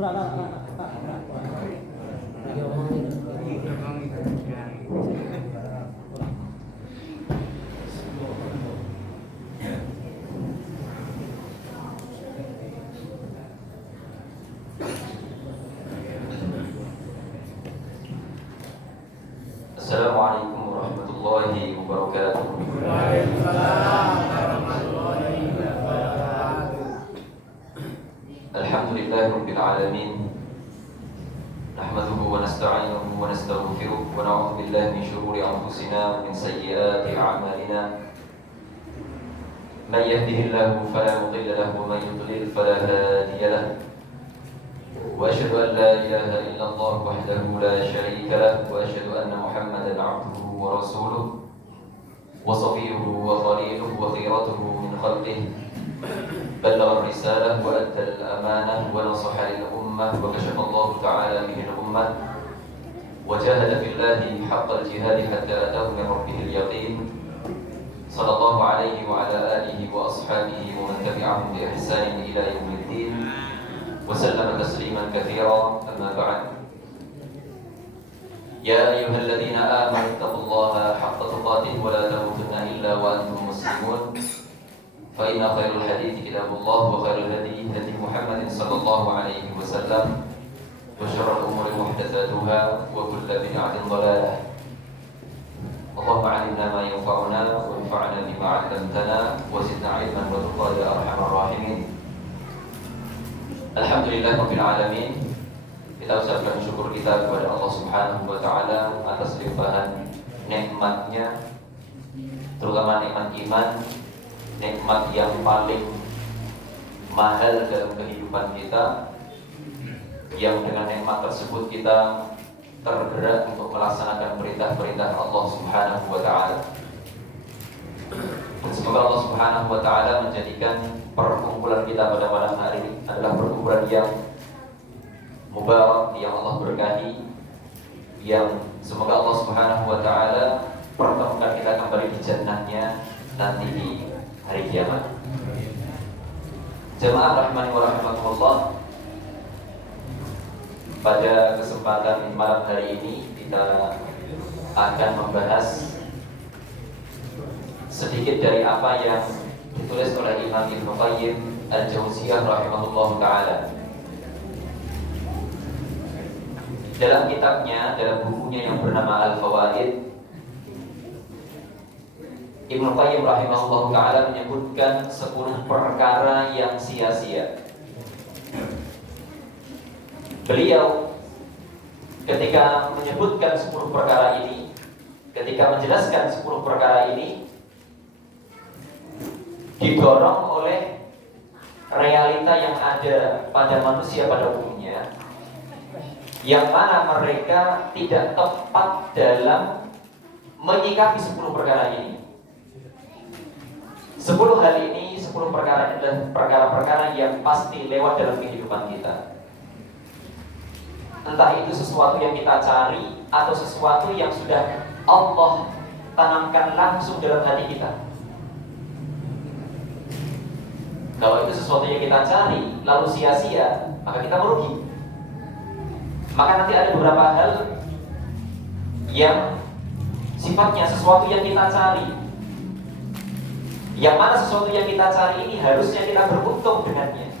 Assalamualaikum warahmatullahi wabarakatuh. Waalaikumsalam warahmatullahi wabarakatuh. Alhamdulillahirabbil alamin. Nahmaduhu wa nasta'inuhu wa nastaghfiruh wa na'udzu billahi min shururi anfusina wa min sayyiati a'malina. Man yahdihillahu fala mudilla lahu wa man yudlil fala hadiya lahu. وأشهد أن لا إله إلا الله وحده لا شريك له وأشهد أن محمدا عبده ورسوله وصفيه وخليله وخيرته من خلقه بلغ الرسالة وأدى الأمانة ونصح للأمة وكشف الله تعالى به الأمة وجاهد في الله حق الجهاد حتى أتاه من ربه اليقين صلى الله عليه وعلى آله وأصحابه ومن تبعهم بإحسان إلى يوم الدين وسلم تسليما كثيرا. أما بعد، يا أيها الذين آمنوا اتقوا الله حق تقاته ولا تموتن إلا وأنتم مسلمون، فإن خير الحديث كتاب الله وخير الهدي هدي محمد صلى الله عليه وسلم وشر الأمور محدثاتها وكل بدعة ضلالة. اللهم علمنا ما ينفعنا وانفعنا بما علمتنا وزدنا علما وتقى يا أرحم الراحمين. Alhamdulillahirabbil alamin. Kita ucapkan syukur kita kepada Allah Subhanahu wa taala atas limpahan nikmatnya, terutama nikmat iman, nikmat yang paling mahal dalam kehidupan kita, yang dengan nikmat tersebut kita tergerak untuk melaksanakan perintah-perintah Allah Subhanahu wa taala. Dan semoga Allah Subhanahu wa taala menjadikan perkumpulan kita pada malam hari ini adalah perkumpulan yang mubarak, yang Allah berkahi, yang semoga Allah Subhanahu wa taala pertemukan kita kembali di jannahnya nanti di hari kiamat. Jemaah rahimani wa rahimakumullah, pada kesempatan malam hari ini kita akan membahas sedikit dari apa yang ditulis oleh Imam Ibnu Qayyim Al-Jauziyah rahimahullah ta'ala dalam kitabnya, dalam bukunya yang bernama Al-Fawaid. Ibnu Qayyim rahimahullah ta'ala menyebutkan 10 perkara yang sia-sia. Beliau ketika menyebutkan 10 perkara ini, ketika menjelaskan 10 perkara ini, didorong oleh realita yang ada pada manusia pada umumnya, yang mana mereka tidak tepat dalam menyikapi 10 perkara ini. 10 hal ini, 10 perkara ini adalah perkara-perkara yang pasti lewat dalam kehidupan kita. Entah itu sesuatu yang kita cari atau sesuatu yang sudah Allah tanamkan langsung dalam hati kita. Kalau itu sesuatu yang kita cari lalu sia-sia, maka kita merugi. Maka nanti ada beberapa hal yang sifatnya sesuatu yang kita cari, yang mana sesuatu yang kita cari ini harusnya kita beruntung dengannya.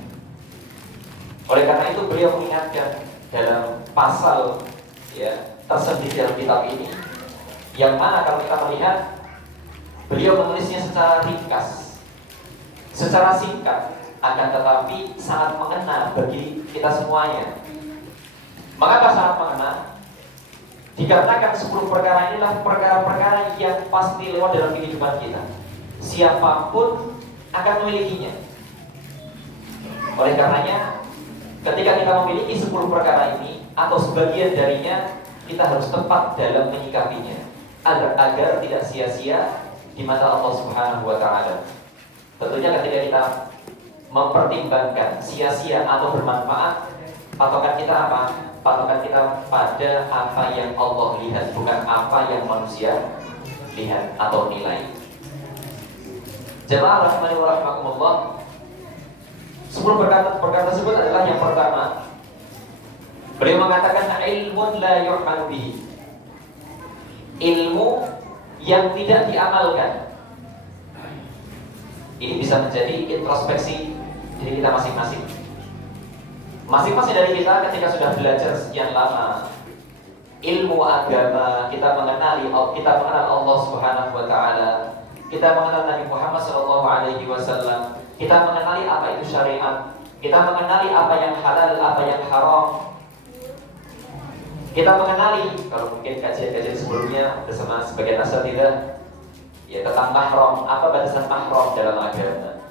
Oleh karena itu beliau mengingatkan dalam pasal tersendiri dalam kitab ini, yang mana kalau kita melihat beliau menulisnya secara ringkas, secara singkat, akan tetapi sangat mengena bagi kita semuanya. Mengapa sangat mengena? Dikarenakan 10 perkara inilah perkara-perkara yang pasti lewat dalam kehidupan kita. Siapapun akan memilikinya. Oleh karenanya, ketika kita memiliki 10 perkara ini atau sebagian darinya, kita harus tepat dalam menyikapinya agar tidak sia-sia di mata Allah Subhanahu wa taala. Tentunya ketika kita mempertimbangkan sia-sia atau bermanfaat, patokan kita apa? Patokan kita pada apa yang Allah lihat, bukan apa yang manusia lihat atau nilai. Jemaah rahimani wa rahimakumullah, 10 perkara tersebut adalah yang pertama, Beliau mengatakan ilmun la yu'mal bihi, ilmu yang tidak diamalkan. Ini bisa menjadi introspeksi diri kita masing-masing. Masing-masing dari kita ketika sudah belajar sekian lama ilmu agama, kita mengenal Allah Subhanahu wa taala, kita mengenal Nabi Muhammad sallallahu alaihi wasallam, kita mengenali apa itu syariat, kita mengenali apa yang halal, apa yang haram. Kita mengenali, kalau mungkin kajian-kajian sebelumnya bersama sebagian asatidzah ya tentang mahram, apa batasan mahram dalam agama.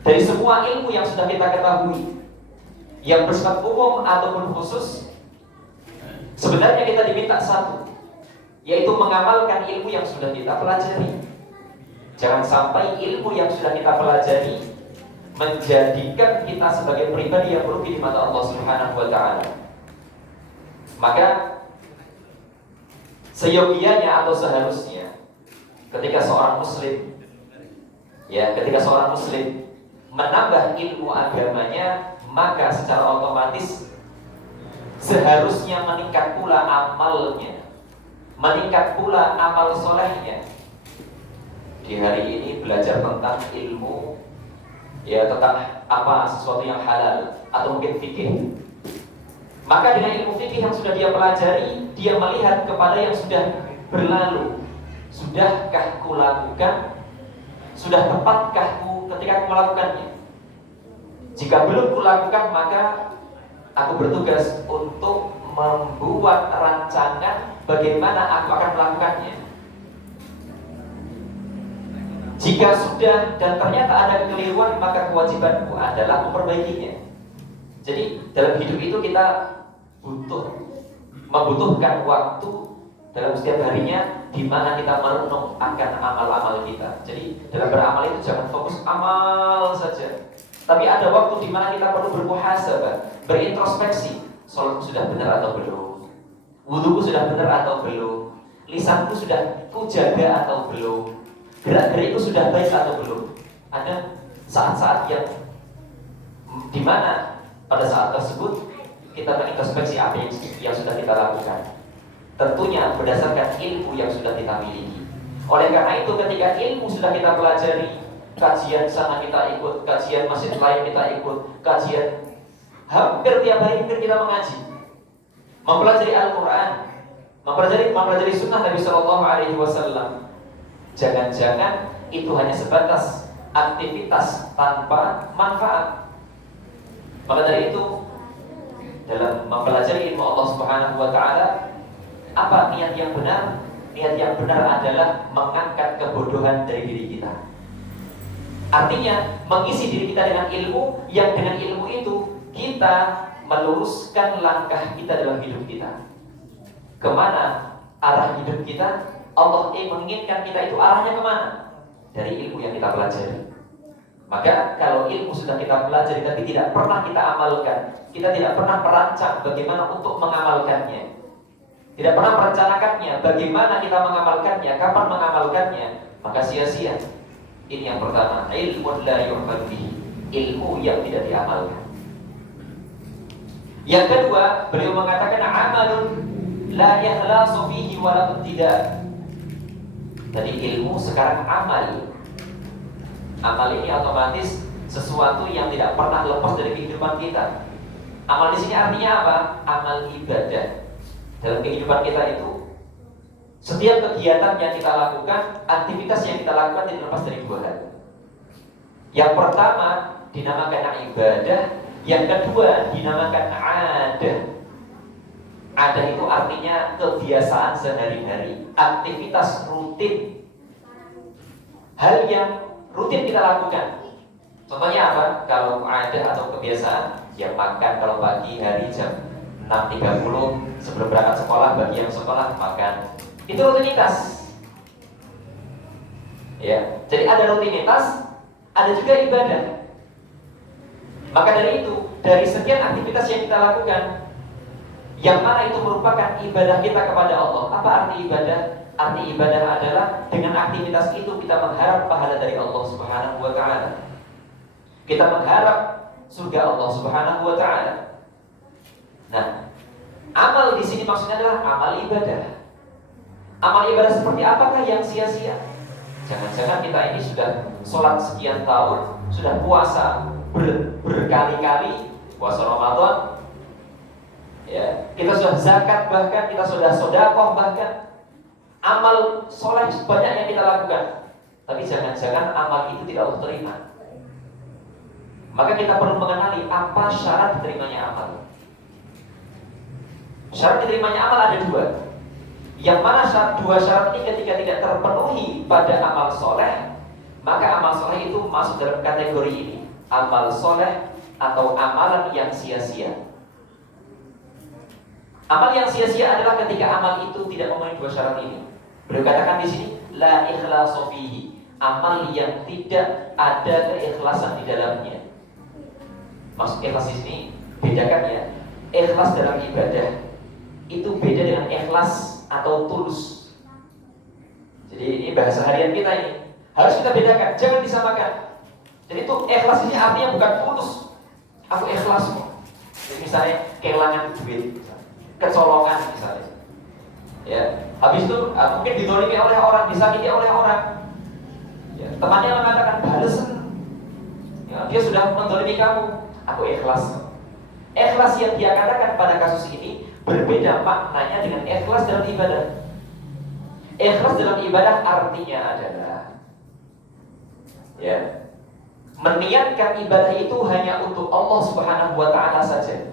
Dari semua ilmu yang sudah kita ketahui, yang bersifat umum ataupun khusus, sebenarnya kita diminta satu, yaitu mengamalkan ilmu yang sudah kita pelajari. Jangan sampai ilmu yang sudah kita pelajari menjadikan kita sebagai pribadi yang merugi di mata Allah Subhanahu wa taala. Maka seyogianya atau seharusnya ketika seorang muslim menambah ilmu agamanya, maka secara otomatis seharusnya meningkat pula amalnya, meningkat pula amal solehnya. Di hari ini belajar tentang ilmu, ya tentang apa sesuatu yang halal atau mungkin fikih. Maka dengan ilmu fikih yang sudah dia pelajari, dia melihat kepada yang sudah berlalu. Sudahkah kulakukan? Sudah tepatkah ketika aku melakukannya? Jika belum kulakukan, maka aku bertugas untuk membuat rancangan bagaimana aku akan melakukannya. Jika sudah dan ternyata ada kekeliruan, maka kewajibanku adalah memperbaikinya. Jadi dalam hidup itu kita membutuhkan waktu dalam setiap harinya di mana kita merenung akan amal-amal kita. Jadi dalam beramal itu jangan fokus amal saja, tapi ada waktu di mana kita perlu bermuhasabah, berintrospeksi. Salatku sudah benar atau belum? Wuduku sudah benar atau belum? Lisanku sudah kujaga atau belum? Gerak-gerikku sudah baik atau belum? Ada saat-saat yang di mana pada saat tersebut kita mengintrospeksi apa yang sudah kita lakukan. Tentunya berdasarkan ilmu yang sudah kita miliki. Oleh karena itu ketika ilmu sudah kita pelajari, kajian sana kita ikut, kajian masjid lain kita ikut, kajian hampir tiap hari mungkin kita mengaji, mempelajari Al-Quran, mempelajari sunnah Nabi Sallallahu Alaihi Wasallam. Jangan-jangan itu hanya sebatas aktivitas tanpa manfaat. Maka dari itu dalam mempelajari ilmu Allah Subhanahu wa taala, apa niat yang benar? Niat yang benar adalah mengangkat kebodohan dari diri kita. Artinya mengisi diri kita dengan ilmu, yang dengan ilmu itu kita meluruskan langkah kita dalam hidup kita. Kemana arah hidup kita? Allah menginginkan kita itu arahnya kemana? Dari ilmu yang kita pelajari. Maka kalau ilmu sudah kita pelajari tapi tidak pernah kita amalkan, kita tidak pernah merancang bagaimana untuk mengamalkannya, tidak pernah merencanakannya, bagaimana kita mengamalkannya, kapan mengamalkannya, maka sia-sia. Ini yang pertama, ilmu la yu'mal bihi, ilmu yang tidak diamalkan. Yang kedua, beliau mengatakan amalun la yakhlasu fihi wa la ibtida'. Jadi ilmu sekarang amal. Amal ini otomatis sesuatu yang tidak pernah lepas dari kehidupan kita. Amal di sini artinya apa? Amal ibadah. Dalam kehidupan kita itu, setiap kegiatan yang kita lakukan, aktivitas yang kita lakukan tidak lepas dari dua hal. Yang pertama dinamakan ibadah, yang kedua dinamakan adah. Adah itu artinya kebiasaan sehari-hari, aktivitas rutin, hal yang rutin kita lakukan. Contohnya apa? Kalau ada atau kebiasaan, ya makan kalau pagi hari jam 6.30 sebelum berangkat sekolah, bagi yang sekolah makan. Itu rutinitas. Ya, jadi ada rutinitas, ada juga ibadah. Maka dari itu, dari sekian aktivitas yang kita lakukan, yang mana itu merupakan ibadah kita kepada Allah. Apa arti ibadah? Arti ibadah adalah dengan aktivitas itu kita mengharap pahala dari Allah Subhanahu wa taala. Kita mengharap surga Allah Subhanahu wa taala. Nah, amal di sini maksudnya adalah amal ibadah. Amal ibadah seperti apakah yang sia-sia? Jangan-jangan kita ini sudah sholat sekian tahun, sudah puasa berkali-kali, puasa Ramadan, ya, kita sudah zakat, bahkan kita sudah sedekah, bahkan amal soleh banyak yang kita lakukan, tapi jangan-jangan amal itu tidak Allah terima. Maka kita perlu mengenali apa syarat diterimanya amal. Syarat diterimanya amal ada dua. Yang mana dua syarat ini ketika tidak terpenuhi pada amal soleh, maka amal soleh itu masuk dalam kategori ini, amal soleh atau amalan yang sia-sia. Amal yang sia-sia adalah ketika amal itu tidak memenuhi dua syarat ini. Beliau katakan di sini, la ikhlasu fihi, amal yang tidak ada keikhlasan di dalamnya. Maksud ikhlas di sini bedakan ya, ikhlas dalam ibadah itu beda dengan ikhlas atau tulus. Jadi ini bahasa harian kita ini harus kita bedakan, jangan disamakan. Jadi itu ikhlas ini artinya bukan tulus. Aku ikhlas kok. Jadi misalnya kehilangan duit, kecolongan misalnya. Ya, habis itu mungkin didolimi oleh orang, disakiti oleh orang. Ya, temannya mengatakan balesan. Ya, dia sudah mendolimi kamu. Aku ikhlas. Ikhlas yang dia katakan pada kasus ini berbeda maknanya dengan ikhlas dalam ibadah. Ikhlas dalam ibadah artinya adalah, ya, meniatkan ibadah itu hanya untuk Allah Subhanahu wa Ta'ala saja.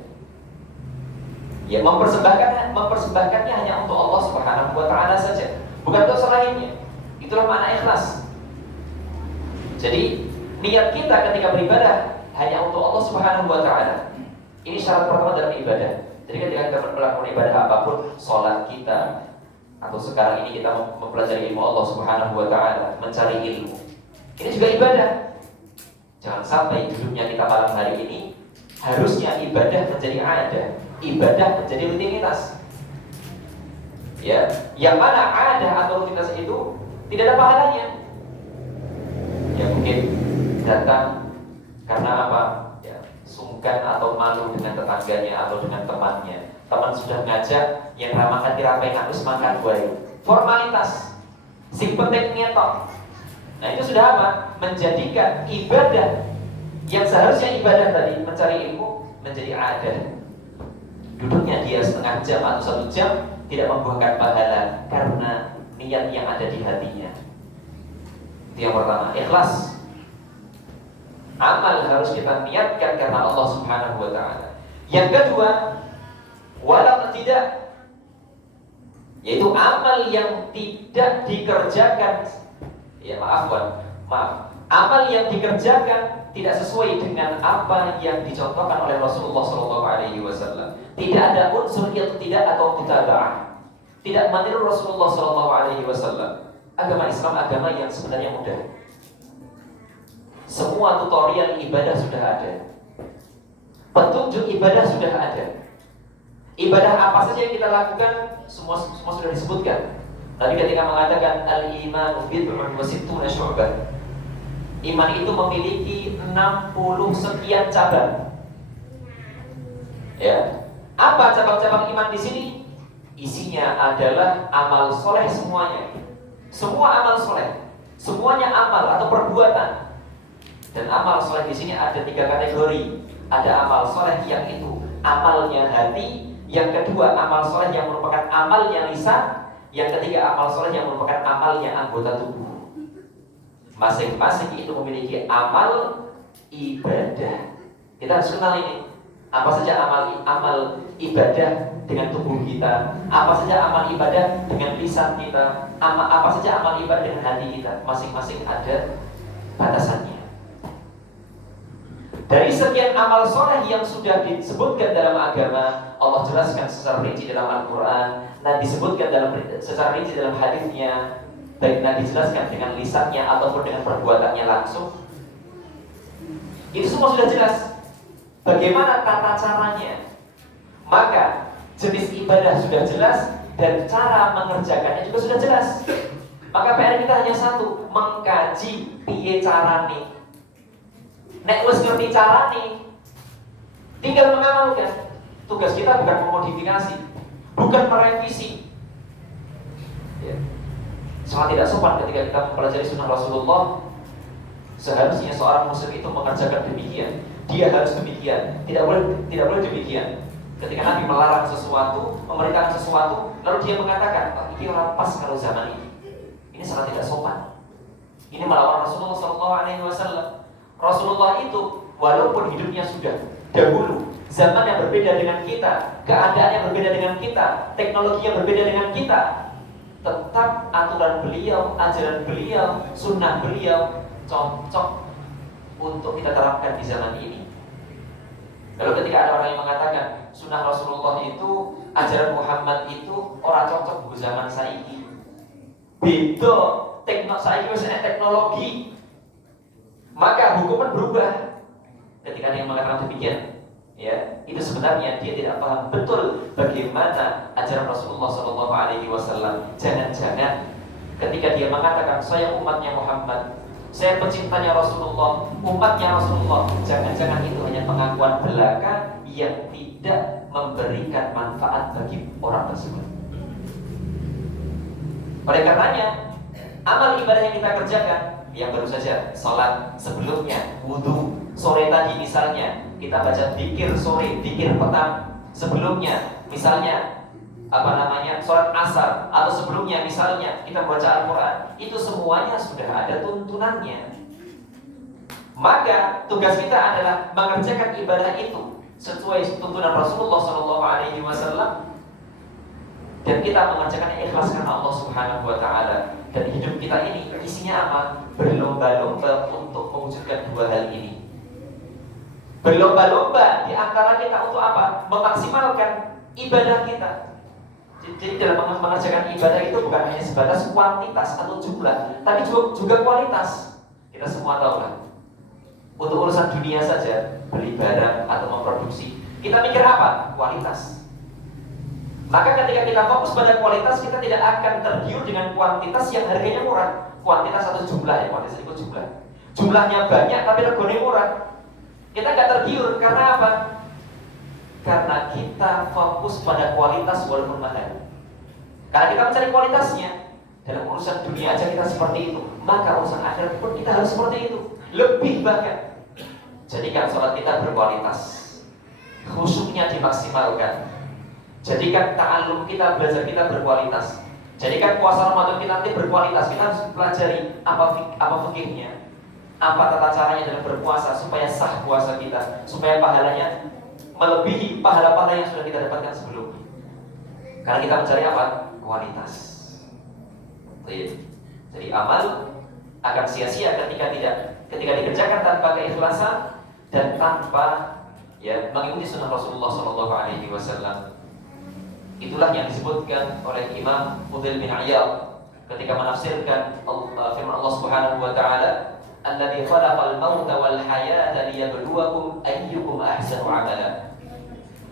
Ya, mempersembahkannya hanya untuk Allah Subhanahu wa Ta'ala saja, bukan untuk selainnya. Itulah makna ikhlas. Jadi niat kita ketika beribadah hanya untuk Allah Subhanahu wa Ta'ala. Ini syarat pertama dalam ibadah. Jadi ketika kita melakukan ibadah apapun, sholat kita, atau sekarang ini kita mempelajari ilmu Allah Subhanahu wa Ta'ala, mencari ilmu, ini juga ibadah. Jangan sampai hidupnya kita malam hari ini harusnya ibadah menjadi adah, ibadah menjadi rutinitas. Ya, yang mana adah atau rutinitas itu tidak ada pahalanya. Ya mungkin datang karena apa? Ya, sungkan atau malu dengan tetangganya atau dengan temannya. Teman sudah ngajak, yang ramah hati rapai harus makan buaya. Formalitas, sing penting ngetok. Nah itu sudah apa? Menjadikan ibadah yang seharusnya ibadah tadi, mencari ilmu, menjadi adah. Duduknya dia setengah jam atau 1 jam tidak membuahkan pahala karena niat yang ada di hatinya. Itu yang pertama, ikhlas. Amal harus kita niatkan karena Allah Subhanahu wa Ta'ala. Yang kedua, walau tidak, yaitu amal yang tidak dikerjakan. Ya maaf, amal yang dikerjakan tidak sesuai dengan apa yang dicontohkan oleh Rasulullah SAW. Tidak ada unsur itu tidak atau mutaba'ah. Tidak meniru Rasulullah SAW. Agama Islam agama yang sebenarnya mudah. Semua tutorial ibadah sudah ada, petunjuk ibadah sudah ada. Ibadah apa saja yang kita lakukan semua sudah disebutkan. Nabi ketika mengatakan al-iman bid'un wa sittuna syu'bah, iman itu memiliki 60 sekian cabang. Ya, apa cabang-cabang iman di sini? Isinya adalah amal soleh semuanya. Semua amal soleh, semuanya amal atau perbuatan. Dan amal soleh di sini ada 3 kategori. Ada amal soleh yang itu amalnya hati, yang kedua amal soleh yang merupakan amalnya lisan, yang ketiga amal soleh yang merupakan amalnya anggota tubuh. Masing-masing itu memiliki amal ibadah. Kita harus kenal ini. Apa saja amal ibadah dengan tubuh kita, apa saja amal ibadah dengan lisan kita, apa saja amal ibadah dengan hati kita. Masing-masing ada batasannya. Dari sekian amal soleh yang sudah disebutkan dalam agama, Allah jelaskan secara rinci dalam Al-Quran, Nabi disebutkan secara rinci dalam hadisnya, baik Nabi jelaskan dengan lisannya ataupun dengan perbuatannya langsung. Itu semua sudah jelas. Bagaimana tata caranya? Maka jenis ibadah sudah jelas dan cara mengerjakannya juga sudah jelas. Maka PR kita hanya satu, mengkaji piye carane. Nek wis ngerti carane, tinggal mengamalkan. Tugas kita bukan memodifikasi, bukan merevisi. Ya. Sangat tidak sopan ketika kita mempelajari sunnah Rasulullah. Seharusnya seorang muslim itu mengerjakan demikian. Dia harus demikian. Tidak boleh demikian. Ketika Nabi melarang sesuatu, memerintahkan sesuatu, lalu dia mengatakan, oh, ini orang pas kalau zaman ini. Ini sangat tidak sopan. Ini melawan Rasulullah SAW. Rasulullah itu walaupun hidupnya sudah dahulu, zaman yang berbeda dengan kita, keadaan yang berbeda dengan kita, teknologi yang berbeda dengan kita, tetap aturan beliau, ajaran beliau, sunnah beliau cocok untuk kita terapkan di zaman ini. Lalu ketika ada orang yang mengatakan sunnah Rasulullah itu, ajaran Muhammad itu orang cocok di zaman saiki, beda teknologi, maka hukuman berubah. Ketika ada yang mengatakan demikian, ya, itu sebenarnya dia tidak paham betul bagaimana ajaran Rasulullah SAW. Jangan-jangan ketika dia mengatakan saya umatnya Muhammad, saya pecintanya Rasulullah, umatnya Rasulullah, jangan-jangan itu hanya pengakuan belaka yang tidak memberikan manfaat bagi orang tersebut. Oleh karenanya, amal ibadah yang kita kerjakan, yang baru saja salat sebelumnya, wudu, sore tadi misalnya kita baca dzikir sore, dzikir petang, sebelumnya misalnya sholat asar, atau sebelumnya misalnya kita baca Al-Quran, itu semuanya sudah ada tuntunannya. Maka tugas kita adalah mengerjakan ibadah itu sesuai tuntunan Rasulullah SAW, dan kita mengerjakan ikhlas karena Allah Subhanahu Wa Taala. Dan hidup kita ini isinya apa? Berlomba-lomba untuk mewujudkan dua hal ini. Berlomba-lomba di antara kita untuk apa? Memaksimalkan ibadah kita. Jadi dalam mengerjakan ibadah itu bukan hanya sebatas kuantitas atau jumlah, tapi juga kualitas. Kita semua tahu lah, untuk urusan dunia saja, beli barang atau memproduksi, kita mikir apa? Kualitas. Maka ketika kita fokus pada kualitas, kita tidak akan tergiur dengan kuantitas yang harganya murah. Kuantitas atau jumlah, ya, kuantitas itu jumlah. Jumlahnya banyak tapi regane murah. Kita nggak tergiur karena apa? Karena kita fokus pada kualitas walaupun mahal. Karena kita mencari kualitasnya. Dalam urusan dunia aja kita seperti itu, maka urusan akhirat pun kita harus seperti itu. Lebih bahkan. Jadikan sholat kita berkualitas, khusyuknya dimaksimalkan. Jadikan ta'allum kita, belajar kita berkualitas. Jadikan puasa Ramadan kita nanti berkualitas. Kita harus pelajari apa fikihnya, apa tata caranya dalam berpuasa supaya sah puasa kita, supaya pahalanya melebihi pahala-pahala yang sudah kita dapatkan sebelumnya. Karena kita mencari apa? Kualitas. Jadi amal akan sia-sia ketika dikerjakan tanpa keikhlasan dan tanpa mengikuti sunnah Rasulullah SAW. Itulah yang disebutkan oleh Imam Fudail bin Iyad ketika menafsirkan firman Allah Subhanahu wa taala, "Alladzi khalaqal mauta wal hayata liyabluwakum ayyukum ahsanu amala."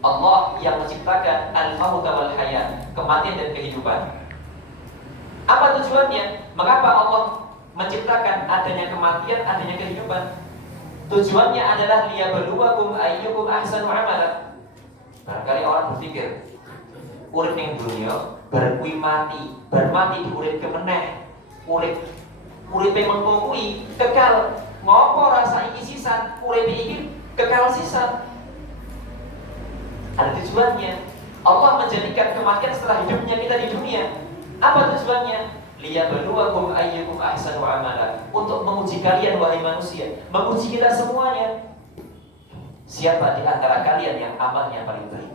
Allah yang menciptakan al-mauta wal hayat, kematian dan kehidupan. Apa tujuannya? Mengapa Allah menciptakan adanya kematian, adanya kehidupan? Tujuannya adalah liyabluwakum ayyukum ahsanu amala. Barangkali orang berpikir, urip ning dunya bar kuwi mati, bar mati diurip kemeneh. Uripe mengko kuwi kekal. Ngopo rasa iki sisan, urip iki kekal sisan. Ada tujuannya. Allah menjadikan kematian setelah hidupnya kita di dunia. Apa tujuannya? Liyabluwakum ayyukum ahsanu amala. Untuk menguji kalian wahai manusia, menguji kita semuanya. Siapa di antara kalian yang amalnya paling baik?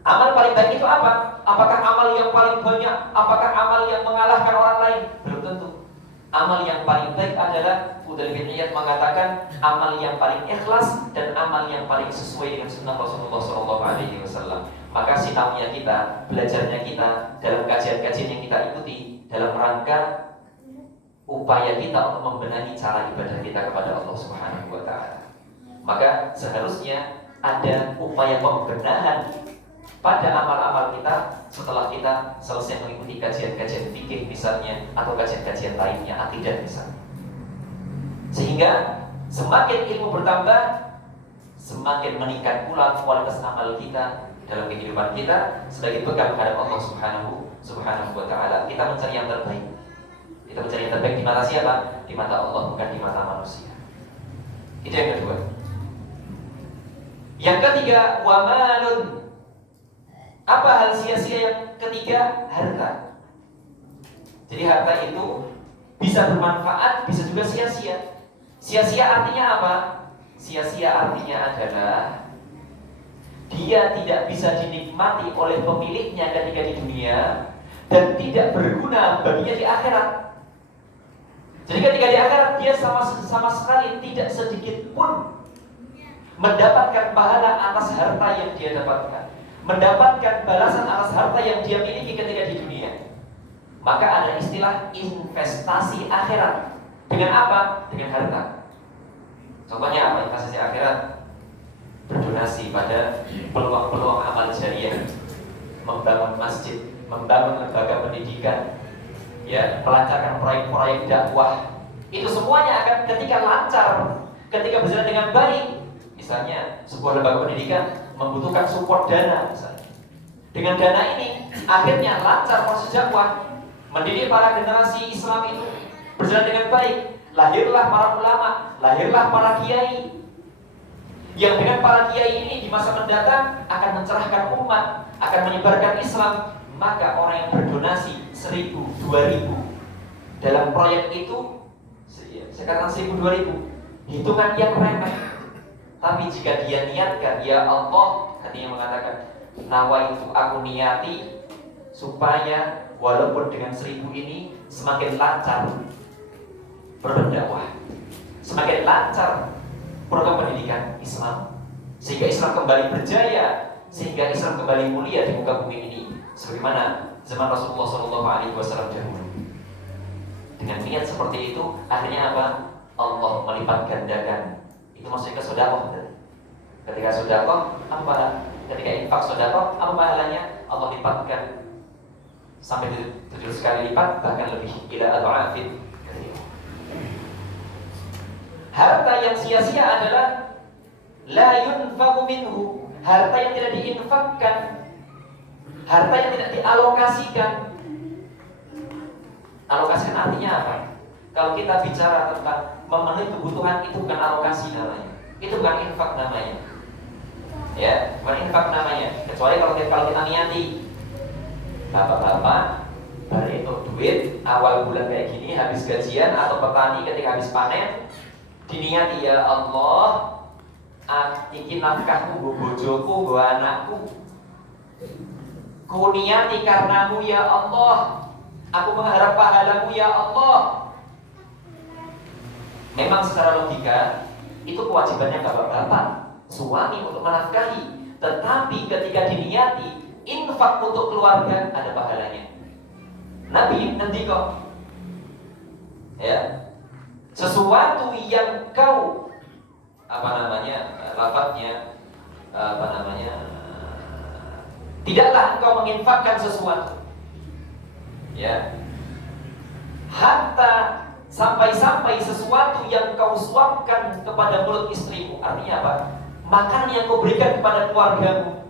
Amal paling baik itu apa? Apakah amal yang paling banyak? Apakah amal yang mengalahkan orang lain? Belum tentu. Amal yang paling baik adalah Fudail bin Iyad mengatakan amal yang paling ikhlas dan amal yang paling sesuai dengan sunnah Rasulullah SAW. Maka sinamnya kita, belajarnya kita dalam kajian-kajian yang kita ikuti dalam rangka upaya kita untuk membenahi cara ibadah kita kepada Allah Subhanahu wa taala. Maka seharusnya ada upaya pembenahan pada amal-amal kita setelah kita selesai mengikuti kajian-kajian fikih misalnya, atau kajian-kajian lainnya, akidah misalnya. Sehingga semakin ilmu bertambah, semakin meningkat pula kualitas amal kita dalam kehidupan kita sebagai pegang menghadap Allah Subhanahu wa taala. Kita mencari yang terbaik. Kita mencari yang terbaik di mata siapa? Di mata Allah, bukan di mata manusia. Itu yang kedua. Yang ketiga, wamalun. Apa hal sia-sia yang ketiga? Harta. Jadi harta itu bisa bermanfaat, bisa juga sia-sia. Sia-sia artinya apa? Sia-sia artinya adalah dia tidak bisa dinikmati oleh pemiliknya ketika di dunia dan tidak berguna baginya di akhirat. Jadi ketika di akhirat dia sama sekali tidak sedikit pun mendapatkan pahala atas harta yang dia dapatkan, mendapatkan balasan atas harta yang dia miliki ketika di dunia. Maka ada istilah investasi akhirat. Dengan apa? Dengan harta. Contohnya apa investasi akhirat? Berdonasi pada peluang-peluang amal jariah, membangun masjid, membangun lembaga pendidikan, ya, melancarkan proyek-proyek dakwah. Itu semuanya akan ketika lancar, ketika berjalan dengan baik. Misalnya sebuah lembaga pendidikan membutuhkan support dana misalnya. Dengan dana ini akhirnya lancar proses dakwah, mendidik para generasi Islam itu berjalan dengan baik. Lahirlah para ulama, lahirlah para kiai. Yang dengan para kiai ini di masa mendatang akan mencerahkan umat, akan menyebarkan Islam. Maka orang yang berdonasi 1.000, 2.000 dalam proyek itu, sekarang 1.000, 2.000, hitungan yang remeh. Tapi jika dia niatkan, ya Allah, hatinya mengatakan, nawaitu, aku niati supaya walaupun dengan 1.000 ini semakin lancar program dakwah, semakin lancar program pendidikan Islam, sehingga Islam kembali berjaya, sehingga Islam kembali mulia di muka bumi ini, sebagaimana zaman Rasulullah SAW dahulu. Dengan niat seperti itu, akhirnya apa? Allah melipat gandakan. Itu maksudnya sedekah. Ketika sedekah, apa pahala? Ketika infak sedekah, apa pahalanya? Allah lipatkan sampai 7 kali lipat, bahkan lebih. Ila adha'afin. Harta yang sia-sia adalah la yunfaqu minhu, harta yang tidak diinfakkan, harta yang tidak dialokasikan. Alokasikan artinya apa? Kalau kita bicara tentang memenuhi kebutuhan, itu bukan alokasi namanya, itu bukan infak namanya, ya, bukan infak namanya. Kecuali kalau kita niati, bapak-bapak balik itu duit awal bulan kayak gini, habis gajian, atau petani ketika habis panen, diniati, ya Allah, iki nafkahku, go bojoku, go anakku, ku niati karenamu ya Allah, aku mengharap pahalamu ya Allah. Memang secara logika itu kewajibannya bapak-bapak, suami untuk menafkahi. Tetapi ketika diniati infak untuk keluarga, ada pahalanya. Nabi nanti kok, ya, sesuatu yang kau lafadznya tidaklah engkau menginfakkan sesuatu, ya, hatta sampai-sampai sesuatu yang kau suapkan kepada mulut istrimu. Artinya apa? Makanan yang kau berikan kepada keluargamu,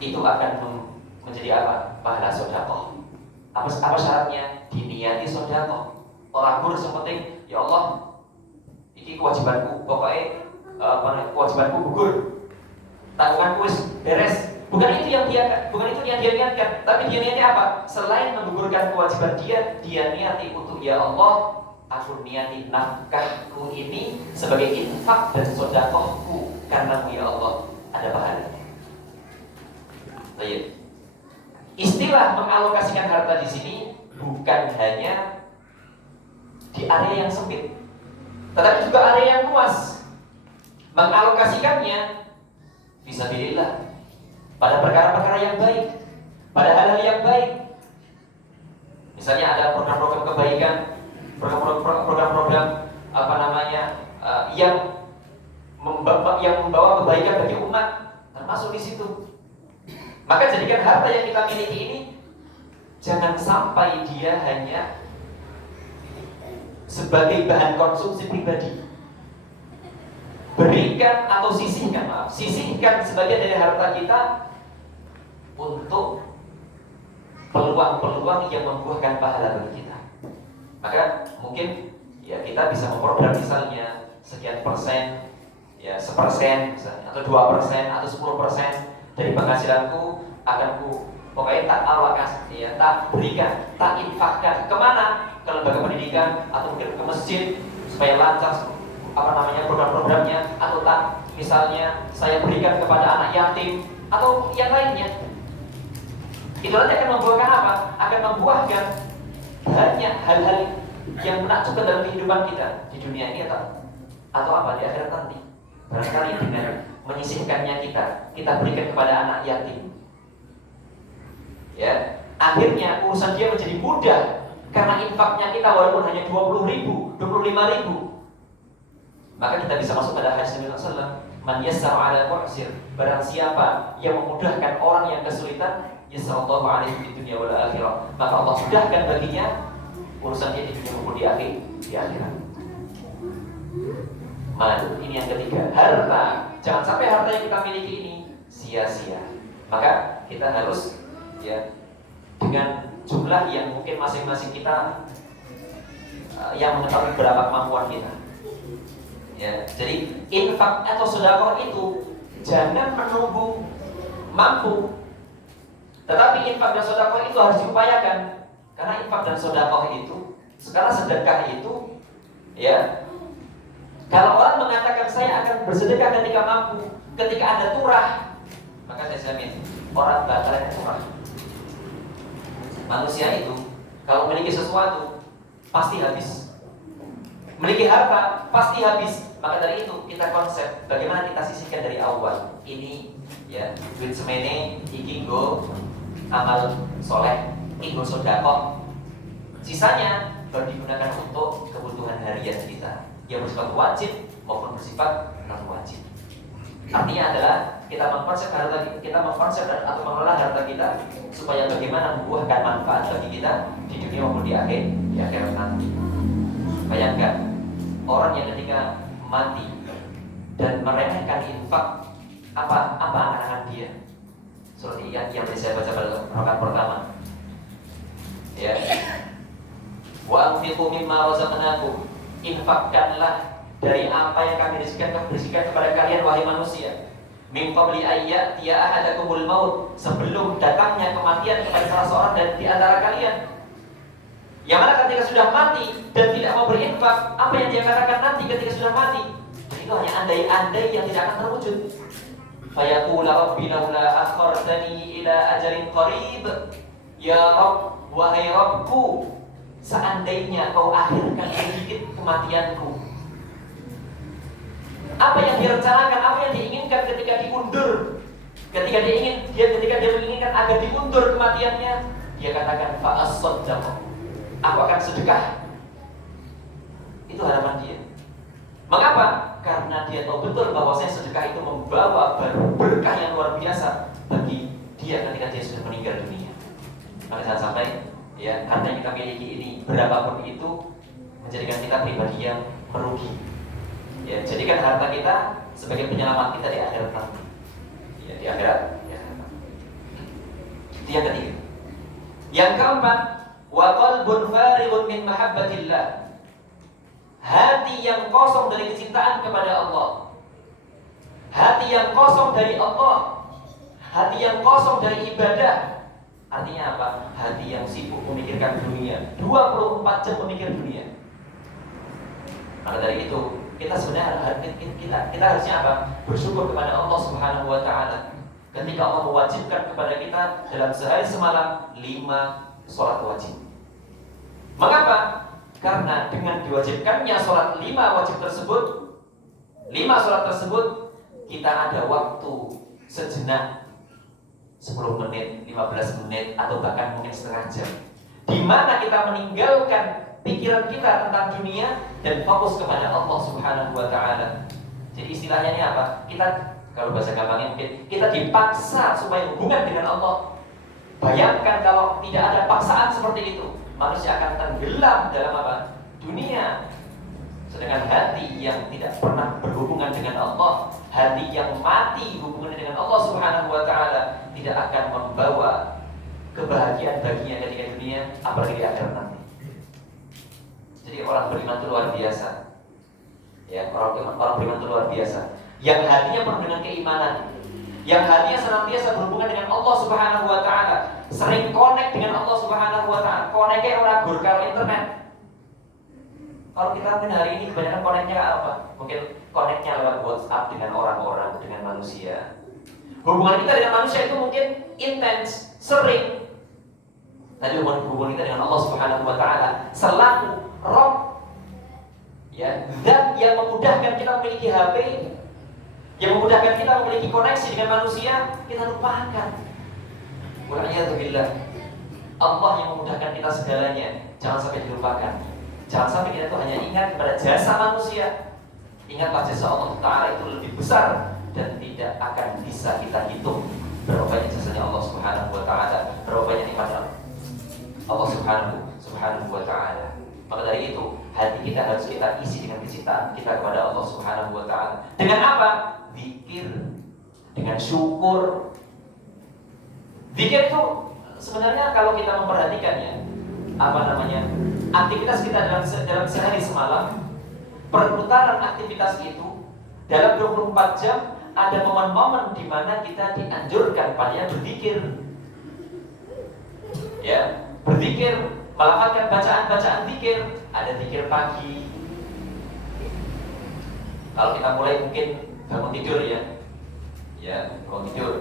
itu akan menjadi apa? Pahala sedekah. Apa syaratnya? Diniati sedekah. Orang kurus yang penting, ya Allah, ini kewajibanku, pokoknya kewajibanku gugur, tanggunganku wis beres. Bukan itu yang dia niatkan, tapi dia niatnya apa? Selain menggugurkan kewajiban dia niati untuk, ya Allah, aku niati nafkahku ini sebagai infak dan sedekahku karenamu ya Allah, ada pahalanya. Baik. Istilah mengalokasikan harta di sini bukan hanya di area yang sempit, tetapi juga area yang luas. Mengalokasikannya fisabilillah, pada perkara-perkara yang baik, pada hal-hal yang baik. Misalnya ada program-program kebaikan, program-program yang membawa kebaikan bagi umat, termasuk di situ. Maka jadikan harta yang kita miliki ini jangan sampai dia hanya sebagai bahan konsumsi pribadi. berikan atau sisihkan sebagian dari harta kita untuk peluang-peluang yang membuahkan pahala bagi kita. Maka mungkin ya kita bisa memprogram misalnya sekian persen, ya 1% misalnya, atau 2% atau 10% dari penghasilanku akan pokoknya tak alokasi, ya, tak berikan, tak infakkan kemana? Ke lembaga pendidikan atau mungkin ke masjid supaya lancar program-programnya, atau tak misalnya saya berikan kepada anak yatim atau yang lainnya. Itu nanti akan membuahkan apa? Akan membuahkan banyak hal-hal yang menakjubkan dalam kehidupan kita di dunia ini atau apa di akhirat nanti. Barangkali dengan menyisihkannya kita berikan kepada anak yatim, ya, akhirnya urusan dia menjadi mudah karena infaknya kita walaupun hanya 20.000, 25.000. Maka kita bisa masuk pada hadis Nabi SAW, man yassara 'ala mu'sir, barang siapa yang memudahkan orang yang kesulitan, yassarallahu 'alaihi fid dunya wal akhirah, maka Allah mudahkan baginya urusan dia di dunia maupun di akhirat. Ini yang ketiga, harta. Jangan sampai harta yang kita miliki ini sia-sia. Maka kita harus ya dengan jumlah yang mungkin masing-masing kita yang mengetahui berapa kemampuan kita. Ya, jadi infak atau sedekah itu jangan menunggu mampu, tetapi infak dan sedekah itu harus diupayakan. Karena infak dan sedekah itu, sekarang sedekah itu, ya, kalau orang mengatakan saya akan bersedekah ketika mampu, ketika ada turah, maka saya jamin orang bakalan turah. Manusia itu kalau memiliki sesuatu pasti habis, memiliki harta pasti habis. Maka dari itu kita konsep bagaimana kita sisihkan dari awal. Ini ya duit semene iki go amal soleh, iki go sedekah. Sisanya baru digunakan untuk kebutuhan harian kita yang bersifat wajib maupun bersifat non wajib. Artinya adalah kita mengkonsep atau mengelola harta kita supaya bagaimana membuahkan manfaat bagi kita di dunia maupun di akhirat nanti. Bayangkan orang yang ketika mati dan meremehkan infak, apa angan-angan dia? Seperti yang saya baca pada rakaat pertama. Ya. Wa anfiqu mimma razaqnakum, infakkanlah dari apa yang kami berikan kepada kalian wahai manusia. Min qabli ayyatiya ahadakumul maut, sebelum datangnya kematian kepada salah seorang dari di antara kalian. Yang mana ketika sudah mati dan tidak mau berinfak, apa yang dia katakan nanti ketika sudah mati? Dan itu hanya andai-andai yang tidak akan terwujud. Fayaqula rabbi laula akhartani ila ajalin qarib. Ya Rabb, wahai Rabbku, seandainya kau akhirkan sedikit kematianku. Apa yang direncanakan, apa yang diinginkan ketika diundur, ketika dia menginginkan agar diundur kematiannya, dia katakan fa'as-saddaq, aku akan sedekah. Itu harapan dia. Mengapa? Karena dia tahu betul bahwa sedekah itu membawa berkah yang luar biasa bagi dia ketika dia sudah meninggal dunia. Maka jangan sampai ya harta yang kita miliki ini berapapun itu menjadikan kita pribadi yang merugi. Ya, jadikan harta kita sebagai penyelamat kita di akhirat nanti. Ya, di akhirat. Ya. Itu yang ketiga. Yang keempat, wa qalbun farighun min mahabbatillah. Hati yang kosong dari kecintaan kepada Allah. Hati yang kosong dari Allah. Hati yang kosong dari ibadah. Artinya apa? Hati yang sibuk memikirkan dunia, 24 jam memikir dunia. Maka dari itu kita sebenarnya kita harusnya apa? Bersyukur kepada Allah Subhanahu wa taala ketika Allah mewajibkan kepada kita dalam sehari semalam 5 sholat wajib. Mengapa? Karena dengan diwajibkannya sholat 5 wajib tersebut, 5 sholat tersebut, kita ada waktu sejenak 10 menit, 15 menit, atau bahkan mungkin setengah jam, di mana kita meninggalkan pikiran kita tentang dunia dan fokus kepada Allah Subhanahu wa taala. Jadi istilahnya ini apa? Kita kalau bahasa gampangnya mungkin kita dipaksa supaya hubungan dengan Allah. Bayangkan kalau tidak ada paksaan seperti itu, manusia akan tenggelam dalam apa? Dunia. Sedangkan hati yang tidak pernah berhubungan dengan Allah, hati yang mati hubungannya dengan Allah Subhanahu wa Ta'ala, tidak akan membawa kebahagiaan baginya ketika dunia, apalagi di akhirat nanti. Jadi orang beriman itu luar biasa. Ya, orang beriman itu luar biasa. Yang hatinya penuh dengan keimanan, yang hatinya senantiasa berhubungan dengan Allah Subhanahu wa Ta'ala, sering connect dengan Allah Subhanahu wa Ta'ala. Connect-nya orang gur karo internet. Kalau kita mungkin hari ini kebanyakan connect-nya apa? Mungkin connect-nya lewat WhatsApp dengan orang-orang, dengan manusia. Hubungan kita dengan manusia itu mungkin intens, sering. Tadi hubungan kita dengan Allah Subhanahu wa Ta'ala selalu Rob, ya, zat yang memudahkan kita memiliki HP, yang memudahkan kita memiliki koneksi dengan manusia, kita lupakan. Wal'iyadzubillah. Allah yang memudahkan kita segalanya, jangan sampai dilupakan. Jangan sampai kita itu hanya ingat kepada jasa manusia. Ingatlah jasa Allah Ta'ala itu lebih besar dan tidak akan bisa kita hitung berapa banyak jasanya Allah Subhanahu wa Ta'ala, berapa banyak nikmat Allah Subhanahu wa Ta'ala. Maka dari itu, hati kita harus kita isi dengan kecintaan kita kepada Allah Subhanahu wa Ta'ala. Dengan apa? Zikir, dengan syukur. Zikir itu sebenarnya kalau kita memperhatikannya, aktivitas kita dalam sehari semalam, perputaran aktivitas itu dalam 24 jam ada momen-momen di mana kita dianjurkan padanya berzikir. Ya, berzikir, melakukan bacaan-bacaan zikir. Ada zikir pagi. Kalau kita mulai mungkin bangun tidur ya bangun tidur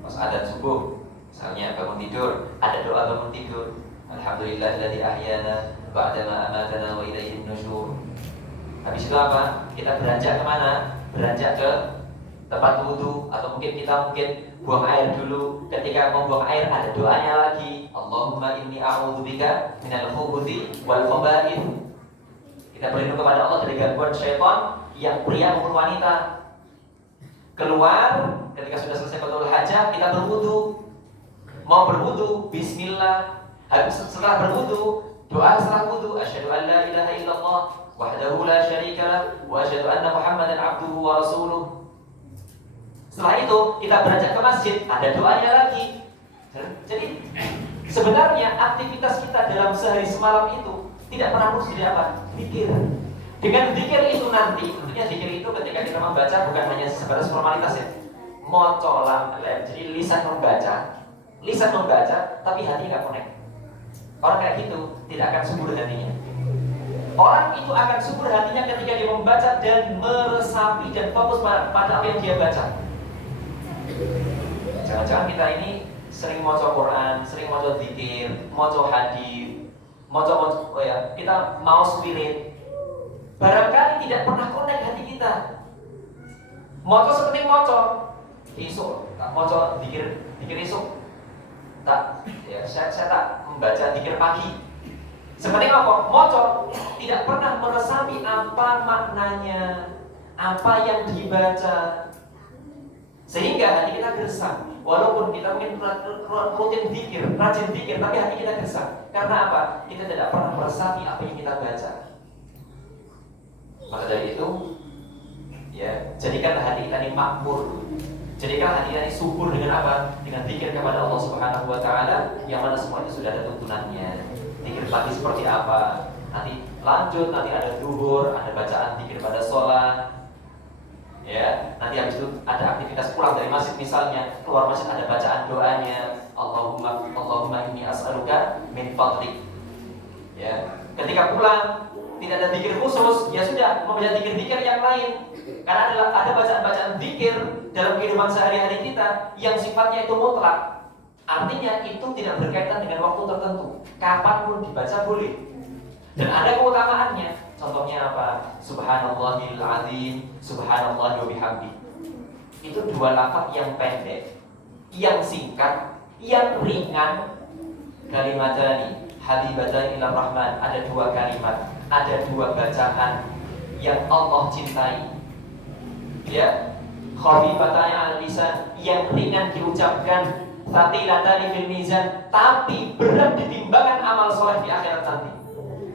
pas adzan subuh, misalnya bangun tidur, ada doa bangun tidur. Alhamdulillahilladzi ahyana ba'dama amatana wa ilaihin nusyur. Habis itu apa? Kita beranjak kemana? Beranjak ke tempat wudu, atau mungkin kita buang air dulu. Ketika membuang air ada doanya lagi. Allahumma inni a'udzubika minal khubuthi wal khaba'ith. Kita berlindung kepada Allah dari gangguan syaitan yang pria maupun wanita. Keluar ketika sudah selesai qadul hajat, kita berwudu. Mau berwudu, bismillah. Habis setelah berwudu, doa setelah wudu, asyhadu an la ilaha illallah wahdahu la syarika lah wa asyhadu anna Muhammadan abduhu wa rasuluh. Setelah itu kita beranjak ke masjid, ada doanya lagi. Jadi sebenarnya aktivitas kita dalam sehari semalam itu tidak pernah harus jadi apa? Zikir. Dengan zikir itu nanti, tentunya zikir itu ketika kita membaca bukan hanya sebatas formalitas ya. Mocolan, jadi lisan membaca, tapi hati nggak connect. Orang kayak gitu tidak akan subur hatinya. Orang itu akan subur hatinya ketika dia membaca dan meresapi dan fokus pada apa yang dia baca. Jangan-jangan kita ini sering maca Quran, sering maca zikir, maca hadis, kita mau spirit. Barangkali tidak pernah connect hati kita. Maca seperti maca isuk, tak maca zikir isuk. Tak, ya saya tak membaca zikir pagi. Seperti apa? Maca tidak pernah meresapi apa maknanya, apa yang dibaca. Sehingga hati kita gersang. Walaupun kita mungkin rutin zikir, rajin zikir, tapi hati kita gersang. Karena apa? Kita tidak pernah meresapi apa yang kita baca. Maka dari itu, ya, jadikanlah hati kita ini makmur. Jadikanlah hati kita ini subur dengan apa? Dengan zikir kepada Allah Subhanahu wa Ta'ala, yang mana semuanya sudah ada tuntunannya. Zikir pagi seperti apa? Nanti lanjut, nanti ada zuhur, ada bacaan zikir pada sholat. Ya, nanti habis itu ada aktivitas pulang dari masjid misalnya, keluar masjid ada bacaan doanya, Allahumma inni as'aluka min fadlik. Ya, ketika pulang tidak ada zikir khusus, ya sudah membaca zikir-zikir yang lain. Karena ada bacaan-bacaan zikir dalam kehidupan sehari-hari kita yang sifatnya itu mutlak. Artinya itu tidak berkaitan dengan waktu tertentu. Kapanpun dibaca boleh. Dan ada keutamaannya. Contohnya apa? Subhanallahil azim, subhanallah wa bihamdi. Itu dua lafaz yang pendek, yang singkat, yang ringan. Kalimatani habibatani ilar rahman. Ada dua kalimat, ada dua bacaan yang Allah cintai. Ya, khafifatani al lisan, yang ringan diucapkan, thaqilatani fil mizan, tapi berat di timbangan amal soleh di akhirat nanti.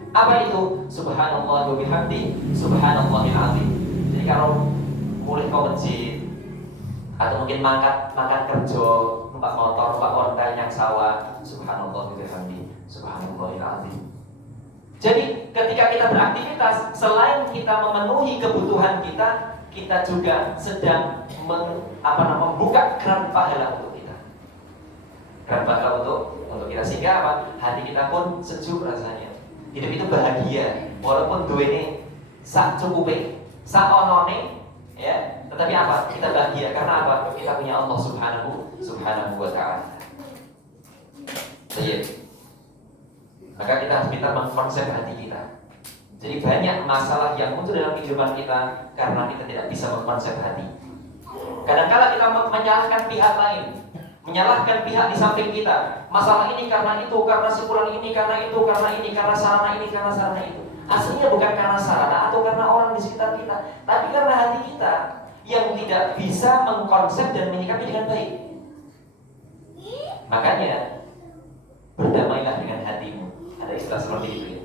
Apa itu? Subhanallah wa bihamdi, subhanallahil azim. Jadi kalau mulai ke masjid atau mungkin makan kerja, numpak motor, numpak onta yang sawah, subhanallah wa bihamdi, subhanallahil azim. Jadi ketika kita beraktivitas, selain kita memenuhi kebutuhan kita, kita juga sedang membuka keran pahala untuk kita. Keran pahala untuk kita, sehingga apa? Hati kita pun sejuk rasanya. Hidup itu bahagia, walaupun duwe sak cukupe, sak onone, ya. Tetapi apa? Kita bahagia karena apa? Kita punya Allah Subhanahu wa taala. Iya. Maka kita harus pintar mengkonsep hati kita. Jadi banyak masalah yang muncul dalam kehidupan kita karena kita tidak bisa mengkonsep hati. Kadang-kala kita menyalahkan pihak lain, menyalahkan pihak di samping kita. Masalah ini karena itu, karena simpulan ini, karena itu, karena ini, karena sarana ini, karena sarana itu. Aslinya bukan karena sarana atau karena orang di sekitar kita, tapi karena hati kita yang tidak bisa mengkonsep dan menyikapi dengan baik. Makanya berdamailah dengan hatimu. Ada istilah seperti itu ya.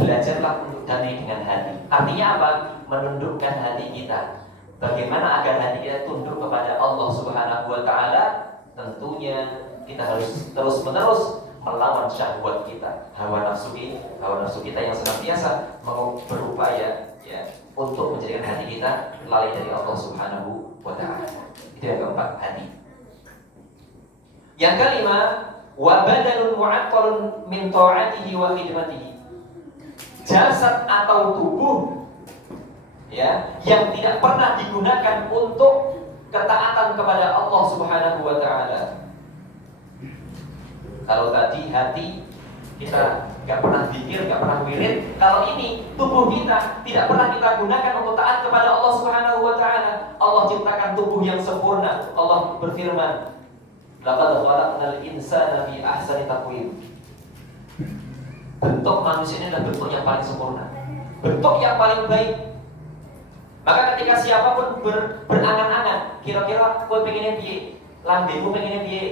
Belajarlah untuk damai dengan hati. Artinya apa? Menundukkan hati kita. Bagaimana agar hati kita tunduk kepada Allah Subhanahu wa taala? Tentunya kita harus terus-menerus melawan syahwat kita, hawa nafsu kita yang senantiasa mau berupaya ya untuk menjadikan hati kita lalai dari Allah Subhanahu wa taala. Itu yang keempat, hati. Yang kelima, wa badanun mu'attalun min ta'atihi wa khidmatihi. Jasad atau tubuh ya yang tidak pernah digunakan untuk ketaatan kepada Allah Subhanahu wa taala. Kalau tadi hati kita nggak pernah zikir, nggak pernah wirid, kalau ini tubuh kita tidak pernah kita gunakan untuk taat kepada Allah Subhanahu wa taala. Allah ciptakan tubuh yang sempurna. Allah berfirman, laqad khalaqnal insana fi ahsani taqwim. Bentuk manusia ini adalah bentuk yang paling sempurna, bentuk yang paling baik. Maka ketika siapapun berangan-angan, kira-kira kowe pengennya piye? Lambemu pengennya piye?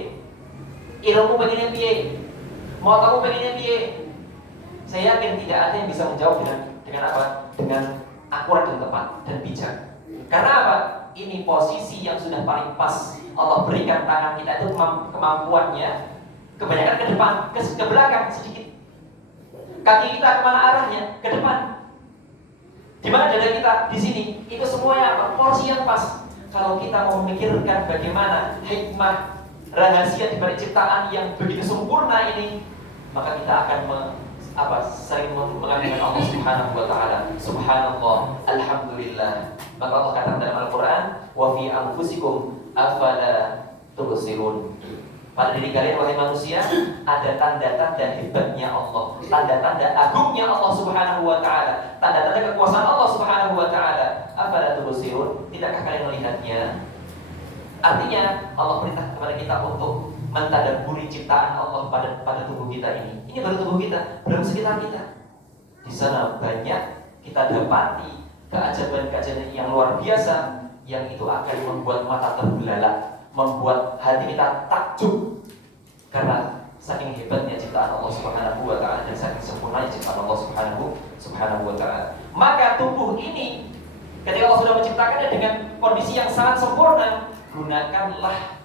Irungmu pengennya piye? Motormu pengennya piye? Saya yakin tidak ada yang bisa menjawab dengan apa? Dengan akurat dan tepat dan bijak. Karena apa? Ini posisi yang sudah paling pas. Allah berikan tangan kita itu kemampuannya kebanyakan ke depan, ke belakang sedikit. Kaki kita kemana arahnya? Ke depan. Di mana dada kita? Di sini. Itu semuanya apa? Porsi yang pas. Kalau kita mau memikirkan bagaimana hikmah rahasia di balik ciptaan yang begitu sempurna ini, maka kita akan sering mengagungkan Allah Subhanahu wa taala. Subhanallah, alhamdulillah. Maka Allah katakan dalam Al-Qur'an, wa fi anfusikum afala tubsirun. Pada diri kalian wahai manusia ada tanda-tanda hebatnya Allah, tanda-tanda agungnya Allah Subhanahu wa taala, tanda-tanda kekuasaan Allah Subhanahu wa taala. Afala tubsirun? Tidakkah kalian melihatnya? Artinya Allah perintah kepada kita untuk mentadabburi ciptaan Allah pada tubuh kita ini. Ini baru tubuh kita, belum sekitar kita. Di sana banyak kita dapati keajaiban-keajaiban yang luar biasa yang itu akan membuat mata terbelalak, membuat hati kita takjub karena saking hebatnya ciptaan Allah Subhanahu wa taala dan saking sempurnanya ciptaan Allah Subhanahu wa taala. Maka tubuh ini ketika Allah sudah menciptakannya dengan kondisi yang sangat sempurna, gunakanlah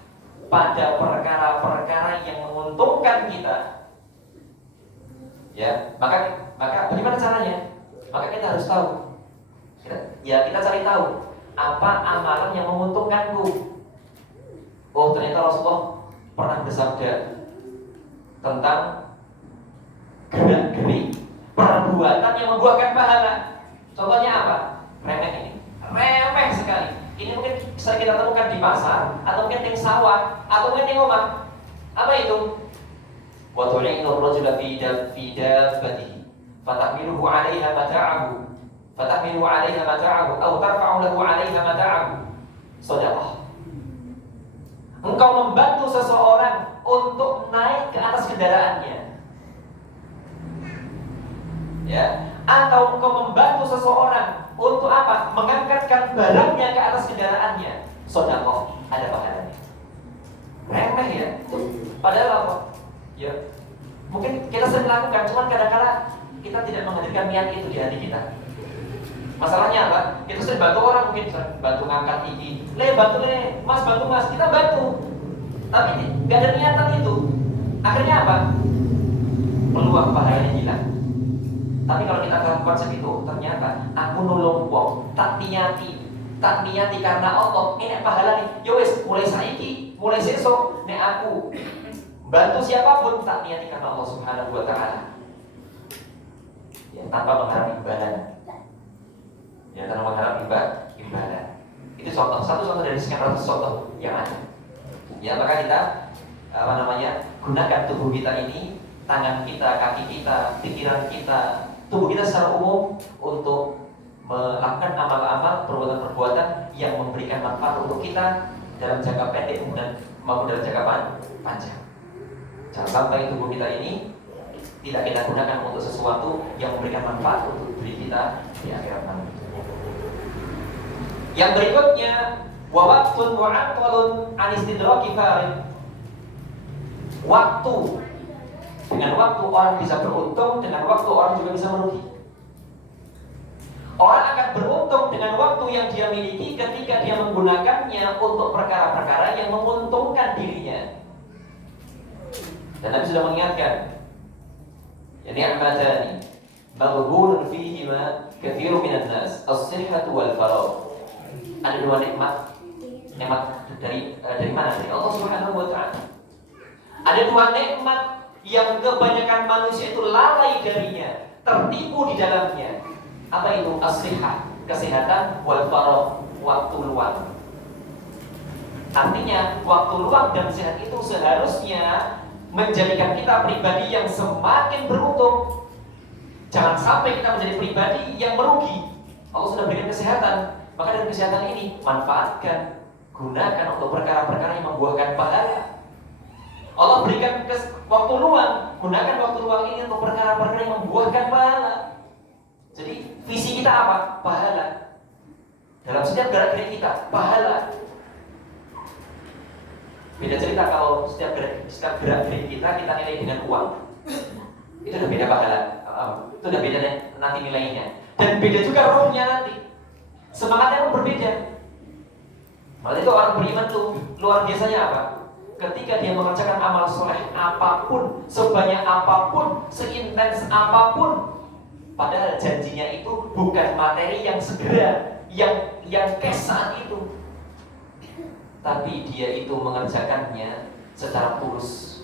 pada perkara-perkara yang menguntungkan kita. Ya, maka bagaimana caranya? Maka kita harus tahu. Kita cari tahu apa amalan yang menguntungkanku. Oh, ternyata Rasulullah pernah bersabda tentang gerak-gerik perbuatan yang membuahkan pahala. Contohnya apa? Remeh ini. Remeh sekali. Ini mungkin bisa kita temukan di pasar, atau mungkin di sawah, atau mungkin di rumah. Apa itu? Wa tu'inu ar-rajula fi dabbatihi fatahmiluhu 'alaiha mata'ahu aw tarfa'u lahu 'alaiha mata'ahu. Shadaqah. Engkau membantu seseorang untuk naik ke atas kendaraannya, ya, atau engkau membantu seseorang untuk apa? Mengangkatkan barangnya ke atas kendaraannya. Shadaqah, ada pahalanya. Remeh ya. Padahal apa? Ya, mungkin kita sering lakukan, cuman kadang-kadang kita tidak menghadirkan niat itu di hati kita. Masalahnya apa? Kita sering bantu orang, mungkin bantu ngangkat gigi, bantu mas, bantu mas, kita bantu, tapi nggak ada niatan itu. Akhirnya apa? Peluang pahalanya hilang. Tapi kalau kita dalam konsep itu, ternyata aku nolong wong, tak niati karena Allah, ini pahala nih. Yowes, mulai saiki, mulai sesok, nek aku bantu siapapun tak niati karena Allah Subhanahu Wa Taala. Ya, tanpa mengharap imbalan. Ya, tanpa mengharap imbalan. Itu satu dari sekian ratus contoh yang ada. Ya, maka kita gunakan tubuh kita ini, tangan kita, kaki kita, pikiran kita, tubuh kita secara umum untuk melakukan amal-amal, perbuatan-perbuatan yang memberikan manfaat untuk kita dalam jangka pendek maupun dalam jangka panjang. Jangan sampai tubuh kita ini tidak kita gunakan untuk sesuatu yang memberikan manfaat untuk diri kita di akhirat nanti. Yang berikutnya, wa waqtun mu'attalun an istidraki farid. Waktu, dengan waktu orang bisa beruntung, dengan waktu orang juga bisa merugi. Orang akan beruntung dengan waktu yang dia miliki ketika dia menggunakannya untuk perkara-perkara yang menguntungkan dirinya. Dan Nabi sudah mengingatkan, ya ni'matani maghbunun fihima katsirun minan nas, as-sihhatu wal faragh. Ada dua nikmat dari mana? Dari Allah Subhanahu Wa Taala. Ada dua nikmat yang kebanyakan manusia itu lalai darinya, tertipu di dalamnya. Apa itu? As-sihah, kesehatan, wal faragh, waktu luang. Artinya waktu luang dan sehat itu seharusnya menjadikan kita pribadi yang semakin beruntung. Jangan sampai kita menjadi pribadi yang merugi. Allah sudah berikan kesehatan, maka dari kesehatan ini manfaatkan, gunakan untuk perkara-perkara yang membuahkan pahala. Allah berikan waktu luang, gunakan waktu luang ini untuk perkara-perkara yang membuahkan pahala. Jadi visi kita apa? Pahala. Dalam setiap gerak-gerik kita, pahala. Beda cerita kalau setiap gerak-gerik kita nilai dengan uang. Itu udah beda pahala. Itu udah beda nanti nilainya. Dan beda juga rohnya nanti. Semangatnya pun berbeda. Malah itu orang beriman tuh luar biasanya apa? Ketika dia mengerjakan amal soleh apapun, sebanyak apapun, seintens apapun, padahal janjinya itu bukan materi yang segera, yang cash saat itu, tapi dia itu mengerjakannya secara tulus.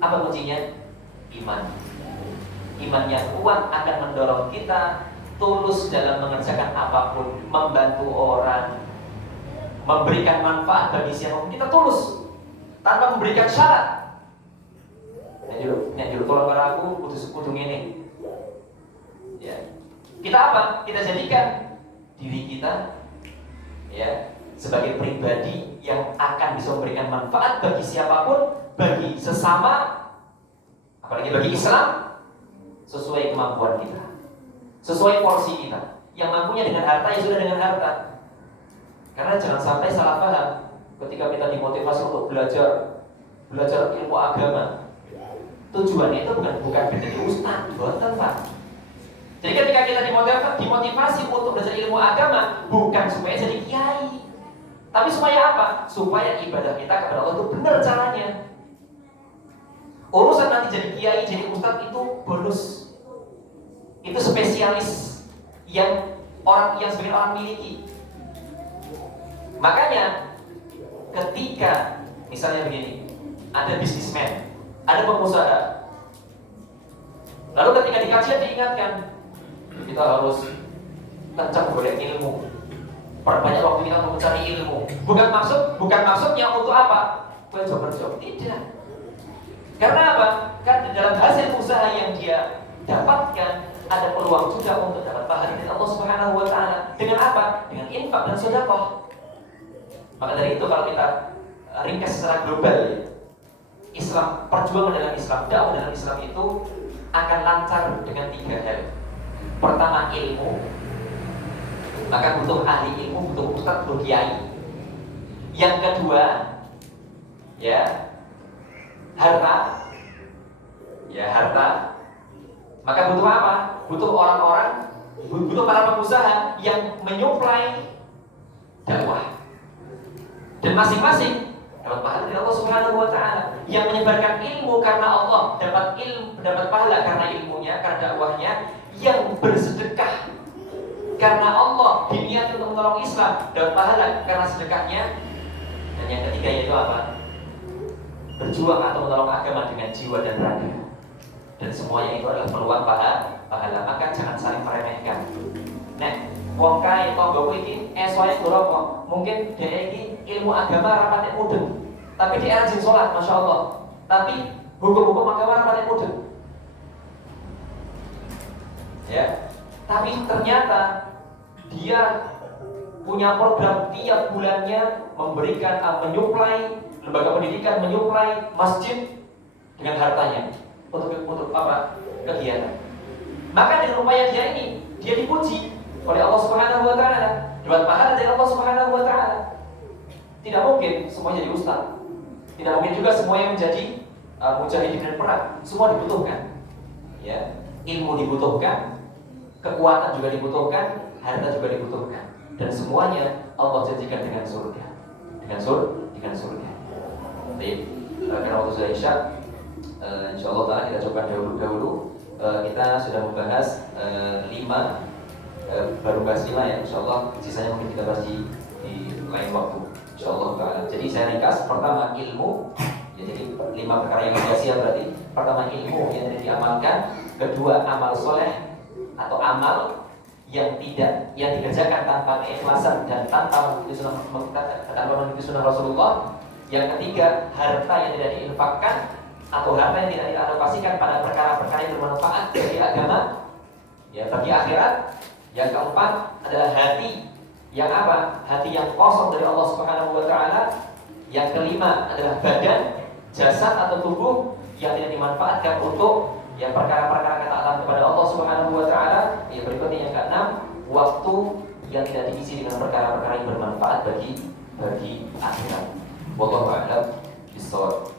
Apa kuncinya? Iman. Iman yang kuat akan mendorong kita tulus dalam mengerjakan apapun, membantu orang, memberikan manfaat bagi siapapun, kita tulus tanpa memberikan syarat. Nek jero tolong karo aku kudu ngene. Ya. Kita apa? Kita jadikan diri kita ya sebagai pribadi yang akan bisa memberikan manfaat bagi siapapun, bagi sesama, apalagi bagi Islam, sesuai kemampuan kita, sesuai porsi kita. Yang mampunya dengan harta, ya sudah dengan harta. Karena jangan sampai salah paham ketika kita dimotivasi untuk belajar ilmu agama. Tujuannya itu bukan menjadi ustaz, bukan Pak. Jadi ketika kita dimotivasi untuk belajar ilmu agama, bukan supaya jadi kiai, tapi supaya apa? Supaya ibadah kita kepada Allah itu benar caranya. Urusan nanti jadi kiai, jadi ustaz itu bonus. Itu spesialis yang sebagian orang miliki. Makanya ketika misalnya begini, ada bisnismen, ada pengusaha, lalu ketika dikajian diingatkan, kita harus kencang golek ilmu, perbanyak waktu kita untuk mencari ilmu. Bukan maksudnya untuk apa? Job, tidak. Karena apa? Kan dalam hasil usaha yang dia dapatkan ada peluang juga untuk dapat pahala dari Allah Subhanahu Wa Taala. Dengan apa? Dengan infak dan sedekah. Maka dari itu kalau kita ringkas secara global, Islam, perjuangan dalam Islam, dakwah dalam Islam itu akan lancar dengan 3 hal. Pertama, ilmu. Maka butuh ahli ilmu, butuh ustaz, butuh kiai. Yang kedua, ya harta. Maka butuh apa? Butuh orang-orang, butuh para pengusaha yang menyuplai dakwah. Dan masing-masing dapat pahala dari Allah Subhanahu wa taala. Yang menyebarkan ilmu karena Allah dapat pahala karena ilmunya, karena dakwahnya. Yang bersedekah karena Allah diniat untuk menolong Islam dapat pahala karena sedekahnya. Dan yang ketiga yaitu apa? Berjuang atau menolong agama dengan jiwa dan raga. Dan semuanya itu adalah peluang pahala. Maka jangan saling meremehkan. Nah, wong kae tanggoku iki eswae rokok. Mungkin dia iki ilmu agama rapatnya mudeng, tapi dia rajin sholat, masya Allah. Tapi hukum-hukum agama rapatnya mudeng. Ya, tapi ternyata dia punya program tiap bulannya memberikan menyuplai lembaga pendidikan, menyuplai masjid dengan hartanya untuk apa? Kegiatan. Maka dengan upaya dia ini, dia dipuji oleh Allah Subhanahu wa taala, dapat pahala dari Allah Subhanahu wa taala. Tidak mungkin semuanya jadi ustaz. Tidak mungkin juga semuanya menjadi mujahidin dan perang. Semua dibutuhkan. Ya, ilmu dibutuhkan, kekuatan juga dibutuhkan, harta juga dibutuhkan. Dan semuanya Allah janjikan dengan surga. Dengan surga. Baik, karena waktu sudah isya, insyaallah taala kita coba dahulu. Kita sudah membahas 5 baru bahas 5 ya, insyaallah sisanya mungkin kita bahas di lain waktu, insyaallah taala. Jadi saya ringkas, pertama ilmu, ya, jadi 5 perkara yang sia-sia berarti. Pertama ilmu yang tidak diamalkan, kedua amal soleh atau amal yang dikerjakan tanpa keikhlasan dan tanpa mengikuti sunnah Rasulullah. Yang ketiga harta yang tidak diinfakkan atau harta yang tidak dialokasikan pada perkara-perkara yang bermanfaat bagi agama, ya, bagi akhirat. Yang keempat adalah hati yang apa? Hati yang kosong dari Allah Subhanahu wa taala. Yang kelima adalah badan, jasad atau tubuh yang tidak dimanfaatkan untuk ya perkara-perkara ketaatan kepada Allah Subhanahu wa taala. Yang berikutnya yang keenam, waktu yang tidak diisi dengan perkara-perkara yang bermanfaat bagi akhirat. Wallahu a'lam bishawab.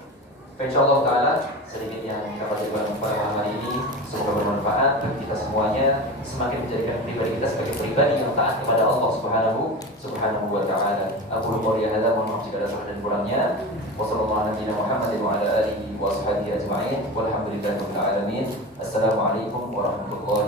Insyaallah taala sedikit yang dapat dibantu pada hari ini, semoga bermanfaat bagi kita semuanya, semakin menjadikan pribadi kita sebagai pribadi yang taat kepada Allah Subhanahu wa taala. Aku qouli hadza, mohon maaf jika ada salah dan kurangnya. Wassallallahu ala nabiyyina Muhammadin wa ala alihi wa sahbihi ajma'in. Walhamdulillahirabbil alamin. Assalamualaikum warahmatullahi